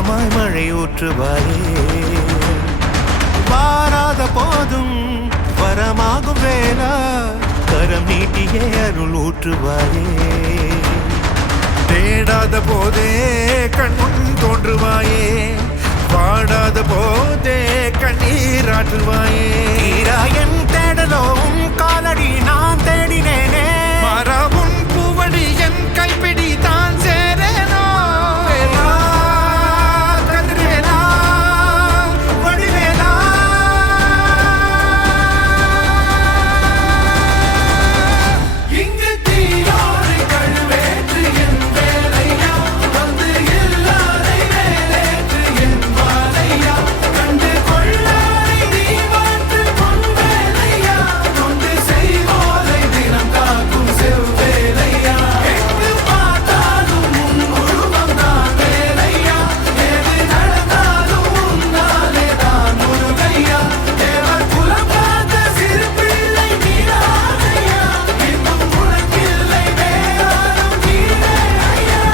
இதமாய் மழை ஊற்றுவாயே வாராத போதும் வரமாகும் வேளா கரம் நீட்டியே அருள் ஊற்றுவாயே தேடாத போதே கண்முன் தோன்றுவாயே பாடாத போதே கண்ணீராற்றுவாயே என் தேடலும் காலடி நான் தேடினேனே மரபும் பூவடி என் கைப்பிடி தான் சேரேனோ வேலா, கதிர்வேலா, வடிவேலா. இங்கு தீயோடு கழுவேற்று என் வேலையா வந்து இல்லாதை வேலேற்று என் வாழையா கண்டு கொள்ளாரை நீ மாற்று பொன் வேலையா கொண்டு செய்வோரை தினம் காக்கும் செவ்வேலையா எங்கு பார்த்தாலும் உன் உருவம் தான் வேலையா எது நடந்தாலும் உன்னாலே தான் முருகையா தேவர் குலம் பார்த்த சிறு பிள்ளை நீராதையா இன்னும் உனக்கில்லை வேறாரும் கீழே ஐயா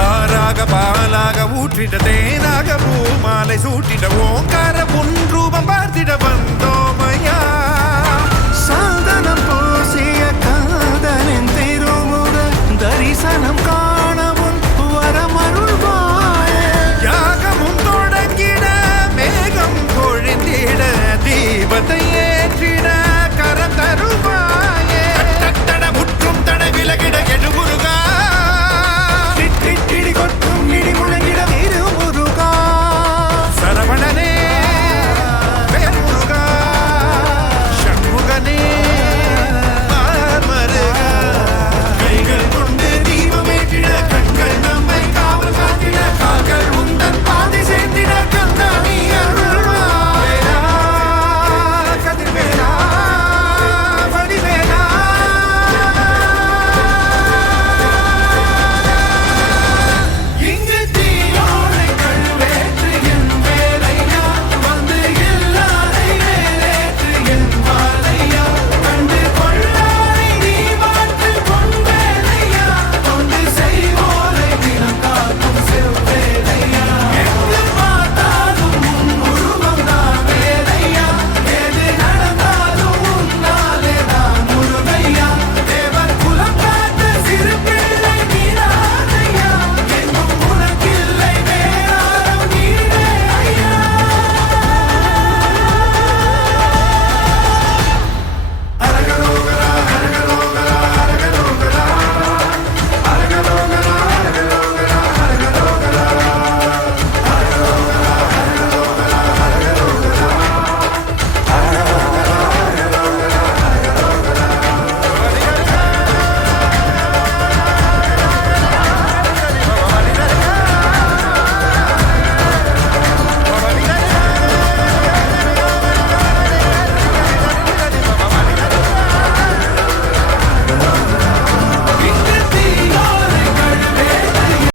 ஆறாக பாலாக ஊற்றிட தேனாக பூமாலை சூட்டிட ஓங்கார பொன் ரூபம் பார்த்திட வந்த